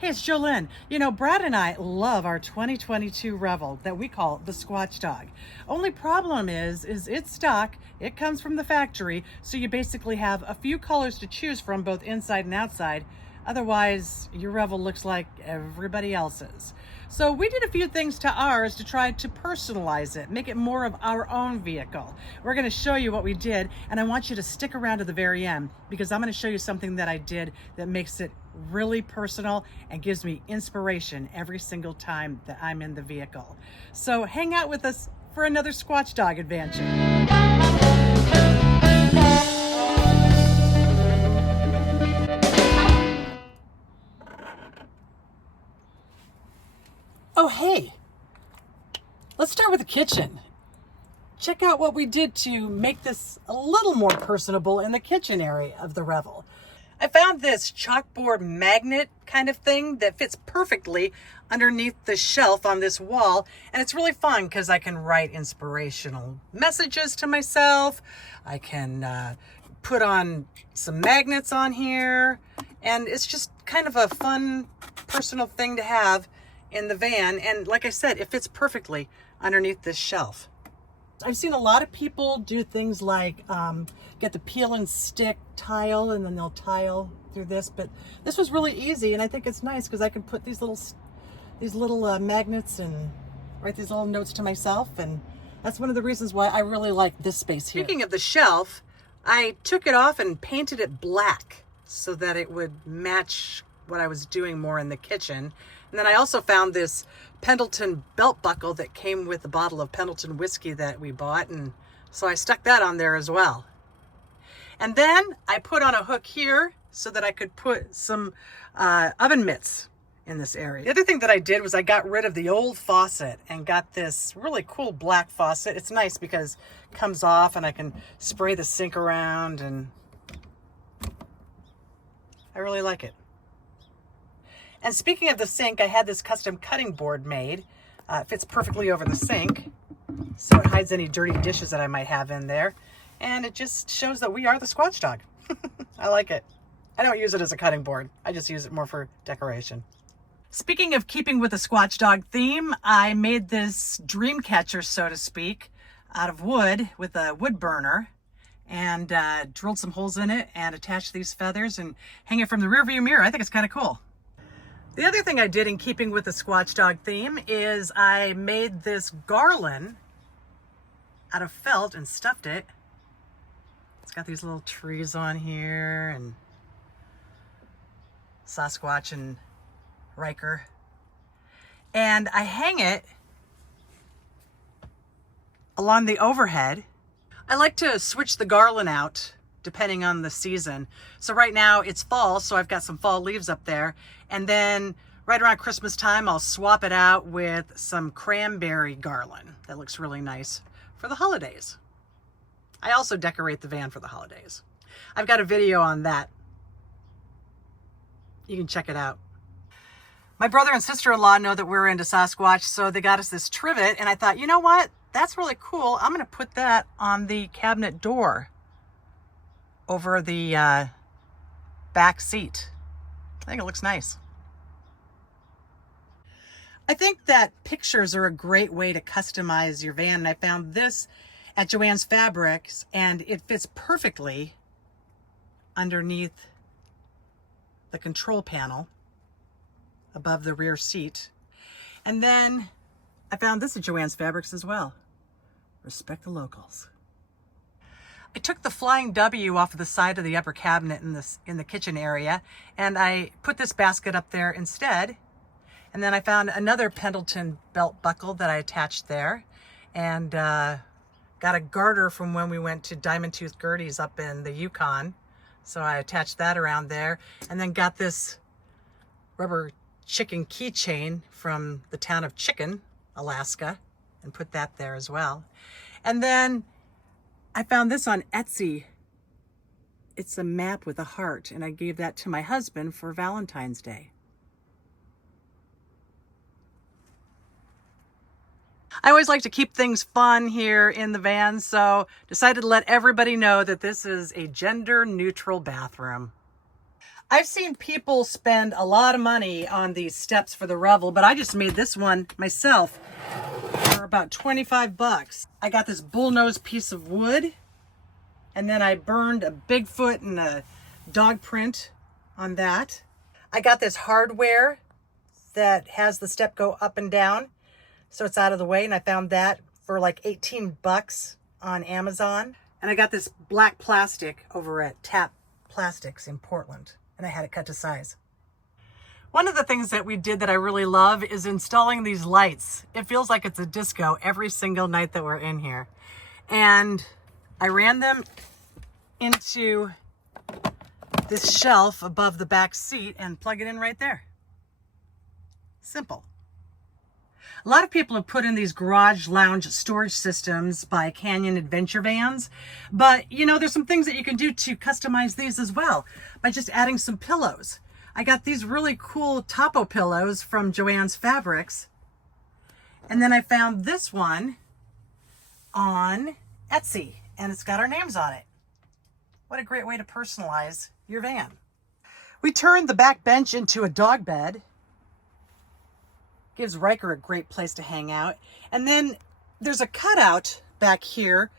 Hey, it's Jolynn. You know, Brad and I love our 2022 Revel that we call the Squatch Dog. Only problem is it's stock. It comes from the factory, so you basically have a few colors to choose from, both inside and outside. Otherwise, your Revel looks like everybody else's. So we did a few things to ours to try to personalize it, make it more of our own vehicle. We're going to show you what we did, and I want you to stick around to the very end because I'm going to show you something that I did that makes it really personal and gives me inspiration every single time that I'm in the vehicle. So hang out with us for another Squatch Dog adventure. Oh, hey, let's start with the kitchen. Check out what we did to make this a little more personable in the kitchen area of the Revel. I found this chalkboard magnet kind of thing that fits perfectly underneath the shelf on this wall. And it's really fun because I can write inspirational messages to myself. I can put on some magnets on here. And it's just kind of a fun personal thing to have in the van. And like I said, it fits perfectly underneath this shelf. I've seen a lot of people do things like get the peel and stick tile and then they'll tile through this, but this was really easy, and I think it's nice because I can put these little magnets and write these little notes to myself, and that's one of the reasons why I really like this space here. Speaking of the shelf, I took it off and painted it black so that it would match what I was doing more in the kitchen. And then I also found this Pendleton belt buckle that came with a bottle of Pendleton whiskey that we bought, and so I stuck that on there as well. And then I put on a hook here so that I could put some oven mitts in this area. The other thing that I did was I got rid of the old faucet and got this really cool black faucet. It's nice because it comes off and I can spray the sink around, and I really like it. And speaking of the sink, I had this custom cutting board made. It fits perfectly over the sink, so it hides any dirty dishes that I might have in there. And it just shows that we are the Squatch Dog. I like it. I don't use it as a cutting board. I just use it more for decoration. Speaking of keeping with the Squatch Dog theme, I made this dream catcher, so to speak, out of wood with a wood burner, and drilled some holes in it and attached these feathers and hang it from the rearview mirror. I think it's kind of cool. The other thing I did in keeping with the Squatch Dog theme is I made this garland out of felt and stuffed it. It's got these little trees on here and Sasquatch and Riker. And I hang it along the overhead. I like to switch the garland out depending on the season. So right now it's fall, so I've got some fall leaves up there. And then right around Christmas time, I'll swap it out with some cranberry garland. That looks really nice for the holidays. I also decorate the van for the holidays. I've got a video on that. You can check it out. My brother and sister-in-law know that we're into Sasquatch, so they got us this trivet, and I thought, you know what? That's really cool. I'm going to put that on the cabinet door over the back seat. I think it looks nice. I think that pictures are a great way to customize your van. And I found this at Joann's Fabrics, and it fits perfectly underneath the control panel above the rear seat. And then I found this at Joann's Fabrics as well. Respect the locals. I took the Flying W off of the side of the upper cabinet in the kitchen area, and I put this basket up there instead. And then I found another Pendleton belt buckle that I attached there, and got a garter from when we went to Diamond Tooth Gertie's up in the Yukon. So I attached that around there, and then got this rubber chicken keychain from the town of Chicken, Alaska, and put that there as well. And then I found this on Etsy. It's a map with a heart, and I gave that to my husband for Valentine's Day. I always like to keep things fun here in the van, so decided to let everybody know that this is a gender-neutral bathroom. I've seen people spend a lot of money on these steps for the Revel, but I just made this one myself for about 25 bucks. I got this bullnose piece of wood, and then I burned a Bigfoot and a dog print on that. I got this hardware that has the step go up and down, so it's out of the way, and I found that for like 18 bucks on Amazon. And I got this black plastic over at Tap Plastics in Portland, and I had it cut to size. One of the things that we did that I really love is installing these lights. It feels like it's a disco every single night that we're in here. And I ran them into this shelf above the back seat and plug it in right there. Simple. A lot of people have put in these garage lounge storage systems by Canyon Adventure Vans, but you know, there's some things that you can do to customize these as well by just adding some pillows. I got these really cool Topo pillows from Joann's Fabrics, and then I found this one on Etsy, and it's got our names on it. What a great way to personalize your van. We turned the back bench into a dog bed. Gives Riker a great place to hang out. And then there's a cutout back here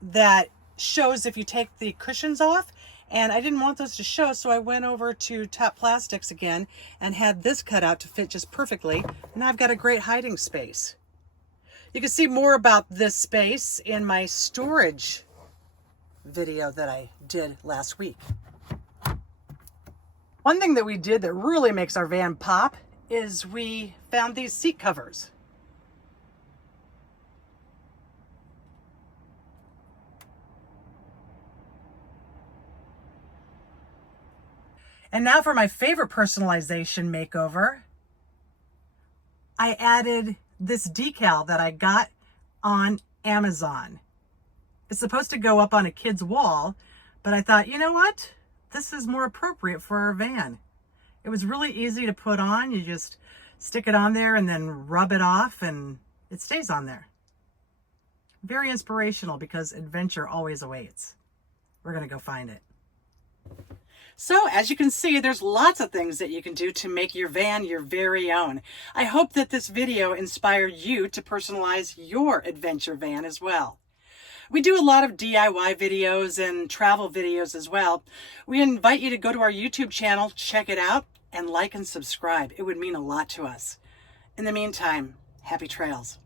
that shows if you take the cushions off. And I didn't want those to show, so I went over to Top Plastics again and had this cutout to fit just perfectly. Now I've got a great hiding space. You can see more about this space in my storage video that I did last week. One thing that we did that really makes our van pop is we found these seat covers. And now for my favorite personalization makeover. I added this decal that I got on Amazon. It's supposed to go up on a kid's wall, but I thought, you know what? This is more appropriate for our van. It was really easy to put on. You just stick it on there and then rub it off and it stays on there. Very inspirational because adventure always awaits. We're gonna go find it. So as you can see, there's lots of things that you can do to make your van your very own. I hope that this video inspired you to personalize your adventure van as well. We do a lot of DIY videos and travel videos as well. We invite you to go to our YouTube channel, check it out, and like and subscribe. It would mean a lot to us. In the meantime, happy trails.